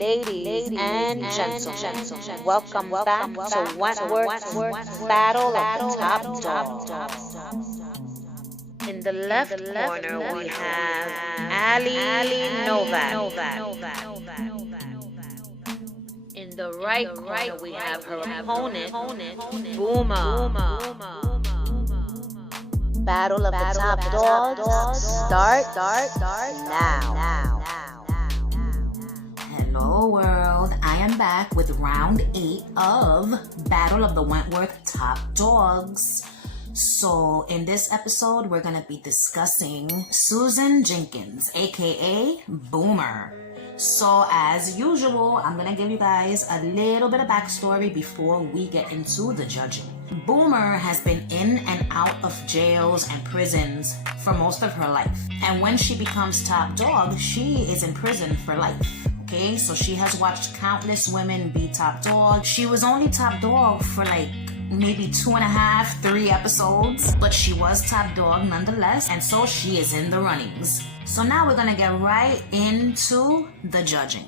Ladies and gentlemen, welcome back to Wentworth Battle of the Top Dog. In the left corner we have Nova. In the right corner we have her opponent, Boomer. Battle of the Top Dogs start now. Hello world, I am back with round 8 of Battle of the Wentworth Top Dogs. So in this episode, we're going to be discussing Susan Jenkins, aka Boomer. So as usual, I'm going to give you guys a little bit of backstory before we get into the judging. Boomer has been in and out of jails and prisons for most of her life. And when she becomes top dog, she is in prison for life. Okay, so she has watched countless women be top dog. She was only top dog for like maybe 2.5, 3 episodes, but she was top dog nonetheless, and so she is in the runnings. So now we're gonna get right into the judging.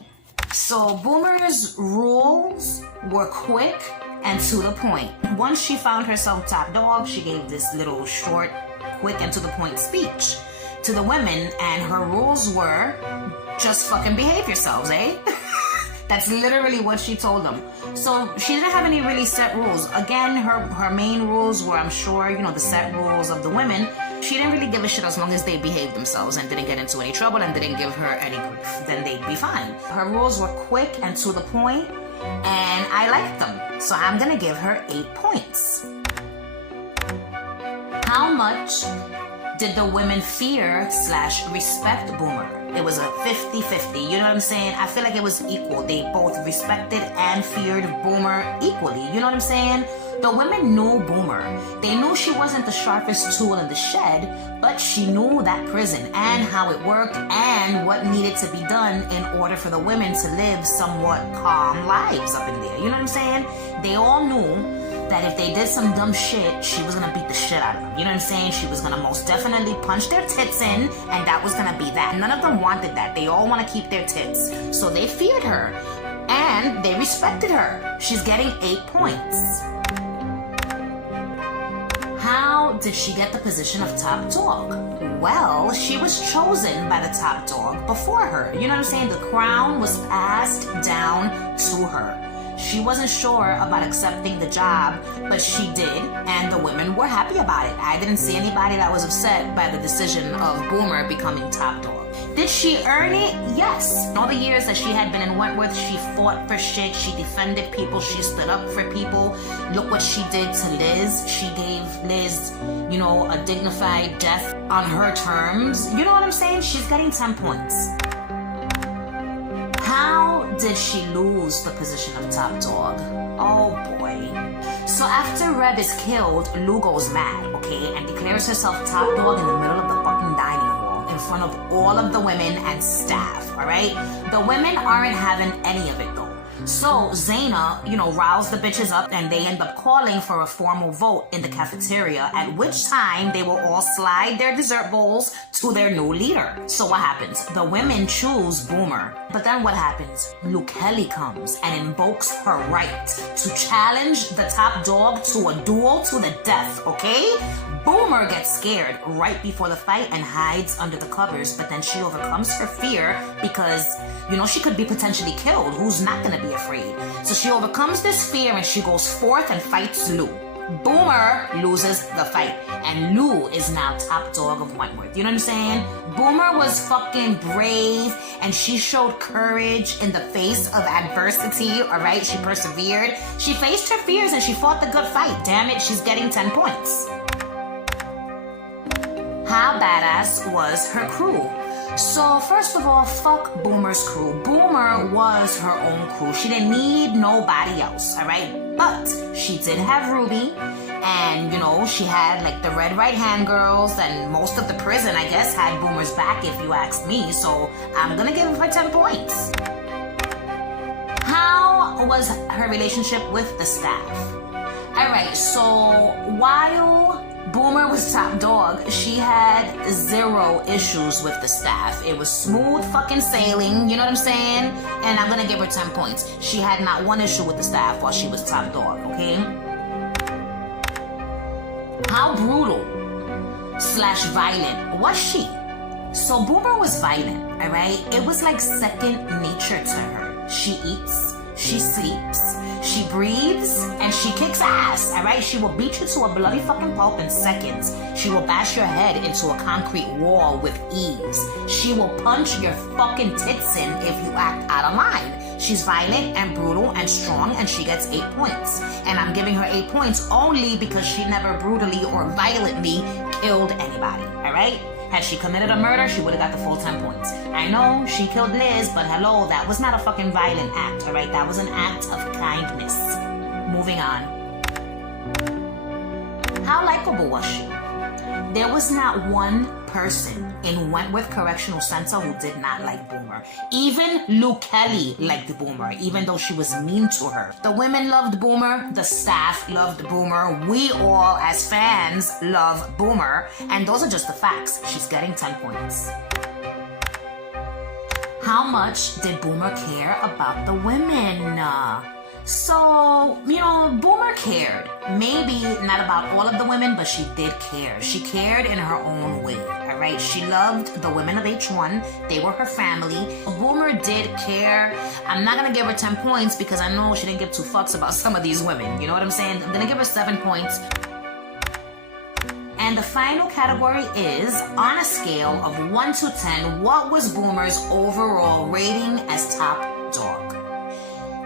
So Boomer's rules were quick and to the point. Once she found herself top dog, she gave this little short, quick and to the point speech to the women, and her rules were just fucking behave yourselves, eh? That's literally what she told them. So she didn't have any really set rules. Again, her main rules were, I'm sure, the set rules of the women. She didn't really give a shit as long as they behaved themselves and didn't get into any trouble and didn't give her any grief. Then they'd be fine. Her rules were quick and to the point, and I liked them. So I'm gonna give her 8 points. How much did the women fear/respect Boomer? It was a 50-50, you know what I'm saying? I feel like it was equal. They both respected and feared Boomer equally, you know what I'm saying? The women knew Boomer. They knew she wasn't the sharpest tool in the shed, but she knew that prison and how it worked and what needed to be done in order for the women to live somewhat calm lives up in there, you know what I'm saying? They all knew that if they did some dumb shit, she was gonna beat the shit out of them. You know what I'm saying? She was gonna most definitely punch their tits in, and that was gonna be that. None of them wanted that. They all wanna keep their tits. So they feared her, and they respected her. She's getting 8 points. How did she get the position of top dog? Well, she was chosen by the top dog before her. You know what I'm saying? The crown was passed down to her. She wasn't sure about accepting the job, but she did, and the women were happy about it. I didn't see anybody that was upset by the decision of Boomer becoming top dog. Did she earn it? Yes. In all the years that she had been in Wentworth, she fought for shit, she defended people, she stood up for people. Look what she did to Liz. She gave Liz, a dignified death on her terms. You know what I'm saying? She's getting 10 points. How did she lose the position of top dog? Oh boy. So after Reb is killed, Lou goes mad, okay, and declares herself top dog in the middle of the fucking dining hall in front of all of the women and staff, alright? The women aren't having any of it though. So Zaina, riles the bitches up, and they end up calling for a formal vote in the cafeteria, at which time they will all slide their dessert bowls to their new leader. So what happens? The women choose Boomer. But then what happens? Luke Kelly comes and invokes her right to challenge the top dog to a duel to the death, okay? Boomer gets scared right before the fight and hides under the covers, but then she overcomes her fear because, she could be potentially killed. Who's not gonna be afraid? So she overcomes this fear and she goes forth and fights Lou. Boomer loses the fight, and Lou is now top dog of Wentworth. You know what I'm saying? Boomer was fucking brave, and she showed courage in the face of adversity, alright? She persevered. She faced her fears and she fought the good fight. Damn it, she's getting 10 points. How badass was her crew? So first of all, fuck Boomer's crew. Boomer was her own crew. She didn't need nobody else, alright? But she did have Ruby, and she had like the Red Right Hand girls, and most of the prison, I guess, had Boomer's back if you asked me, so I'm gonna give her 10 points. How was her relationship with the staff? Alright, so while Boomer was top dog. She had 0 issues with the staff. It was smooth fucking sailing, you know what I'm saying? And I'm gonna give her 10 points. She had not 1 issue with the staff while she was top dog, okay? How brutal / violent was she? So Boomer was violent, alright? It was like second nature to her. She eats, she sleeps, she breathes, and she kicks ass, alright? She will beat you to a bloody fucking pulp in seconds. She will bash your head into a concrete wall with ease. She will punch your fucking tits in if you act out of line. She's violent and brutal and strong, and she gets 8 points. And I'm giving her 8 points only because she never brutally or violently killed anybody, alright? Had she committed a murder, she would have got the full 10 points. I know she killed Liz, but hello, that was not a fucking violent act, alright? That was an act of kindness. Moving on. How likable was she? There was not one person in Wentworth Correctional Center who did not like Boomer. Even Lou Kelly liked Boomer, even though she was mean to her. The women loved Boomer, the staff loved Boomer, we all as fans love Boomer, and those are just the facts. She's getting 10 points. How much did Boomer care about the women? So, Boomer cared. Maybe not about all of the women, but she did care. She cared in her own way, alright? She loved the women of H1. They were her family. Boomer did care. I'm not gonna give her 10 points because I know she didn't give 2 fucks about some of these women. You know what I'm saying? I'm gonna give her 7 points. And the final category is, on a scale of 1 to 10, what was Boomer's overall rating as top dog?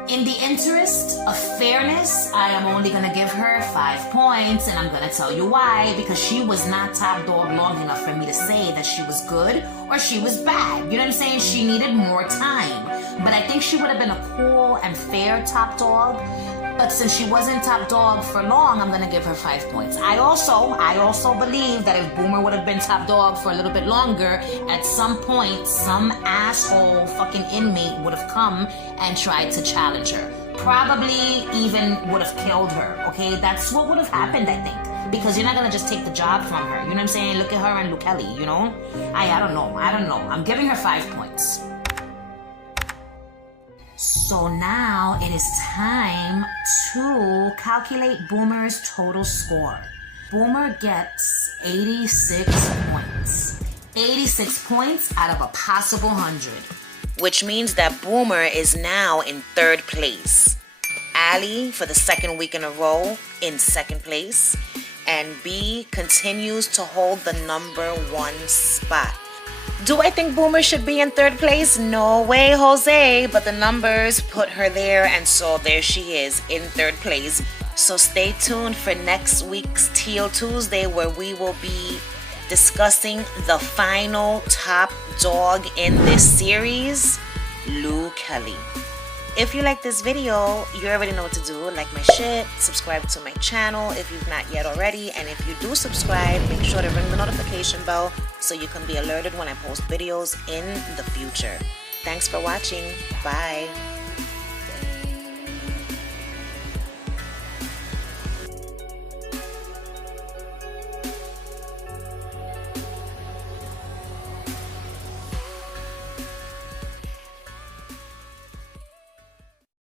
In the interest of fairness, I am only going to give her 5 points, and I'm going to tell you why. Because she was not top dog long enough for me to say that she was good or she was bad. You know what I'm saying? She needed more time. But I think she would have been a cool and fair top dog. But since she wasn't top dog for long, I'm going to give her 5 points. I also believe that if Boomer would have been top dog for a little bit longer, at some point, some asshole fucking inmate would have come and tried to challenge her. Probably even would have killed her, okay? That's what would have happened, I think. Because you're not going to just take the job from her. You know what I'm saying? Look at her and Lou Kelly, you know? I don't know. I'm giving her 5 points. So now it is time to calculate Boomer's total score. Boomer gets 86 points. 86 points out of a possible 100. Which means that Boomer is now in 3rd place. Allie, for the 2nd week in a row, in 2nd place. And B continues to hold the number 1 spot. Do I think Boomer should be in 3rd place? No way, Jose. But the numbers put her there, and so there she is in 3rd place. So stay tuned for next week's Teal Tuesday, where we will be discussing the final top dog in this series, Lou Kelly. If you like this video, you already know what to do. Like my shit, subscribe to my channel if you've not yet already, and if you do subscribe, make sure to ring the notification bell so you can be alerted when I post videos in the future. Thanks for watching. Bye.